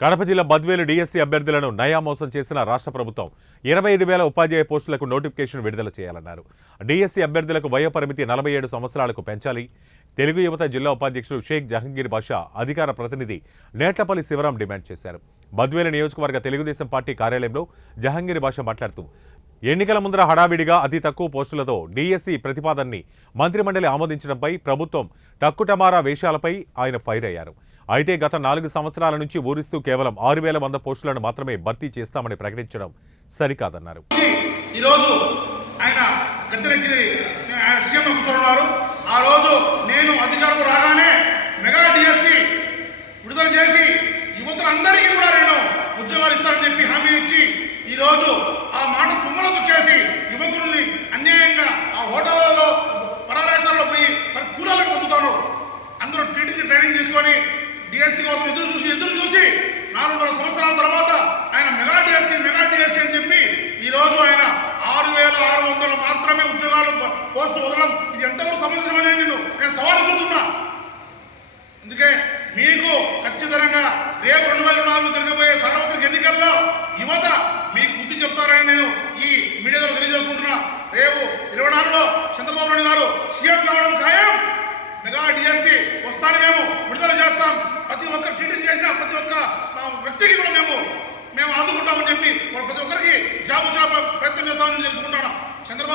కడప జిల్లా బద్వేలు డిఎస్సి అభ్యర్థులను నయా మోసం చేసిన రాష్ట్ర ప్రభుత్వం 25,000 ఉపాధ్యాయ పోస్టులకు నోటిఫికేషన్ విడుదల చేయాలన్నారు. డిఎస్సి అభ్యర్థులకు వయోపరిమితి 47 సంవత్సరాలకు పెంచాలి. తెలుగు యువత జిల్లా ఉపాధ్యక్షులు షేక్ జహంగీర్ బాషా అధికార ప్రతినిధి నేట్లపల్లి శివరాం డిమాండ్ చేశారు. బద్వేలు నియోజకవర్గ తెలుగుదేశం పార్టీ కార్యాలయంలో జహంగీర్ బాషా మాట్లాడుతూ ఎన్నికల ముందర హడావిడిగా అతి తక్కువ పోస్టులతో డిఎస్సి ప్రతిపాదనని మంత్రిమండలి ఆమోదించడంపై ప్రభుత్వం టక్కుటమారా వేషాలపై ఆయన ఫైర్ అయ్యారు. అయితే గత 4 సంవత్సరాల నుంచి ఊరిస్తూ కేవలం 6,100 పోస్టులను మాత్రమే భర్తీ చేస్తామని ప్రకటించడం సరికాదన్నారు. ఈరోజు ఆయన గద్దెనెక్కి ఆయన సీఎం కూర్చోన్నారు. ఆ రోజు నేను అధికారంలో రాగానే మెగా డిఎస్సి విడుదల చేసి యువతులందరికీ కూడా నేను ఉద్యోగాలు ఇస్తానని చెప్పి హామీ ఇచ్చి ఈరోజు ఆ మాట తుమ్మలు తొక్కేసి యువకుల్ని అన్యాయంగా ఆ హోటళ్లలో పరారాశాలలో పోయి మరి కూలాలకు పొందుతారు. అందరూ టీటీసీ ట్రైనింగ్ తీసుకొని డిఎస్సి కోసం ఎదురు చూసి 4 సంవత్సరాల తర్వాత ఆయన మెగా డిఎస్సి అని చెప్పి ఈరోజు ఆయన 6,600 మాత్రమే ఉద్యోగాలు పోస్టు వదలడం ఇది ఎంతవరకు సమంజసమని నేను సవాలు చూస్తున్నా. అందుకే మీకు ఖచ్చితంగా రేపు 2024 జరగబోయే సార్వత్రిక ఎన్నికల్లో యువత మీకు బుద్ధి చెప్తారని నేను ఈ మీడియా ద్వారా తెలియజేసుకుంటున్నా. రేపు 24లో చంద్రబాబు నాయుడు గారు సీఎం కావడం ఖాయం. మెగా డిఎస్సి వస్తాను మేము విడుదల చేస్తాం. ప్రతి ఒక్క టీటీసీ చేసిన ప్రతి ఒక్క వ్యక్తికి కూడా మేము ఆదుకుంటామని చెప్పి ప్రతి ఒక్కరికి జాబ్ ప్రయత్నం చేస్తామని తెలుసుకుంటాను. చంద్రబాబు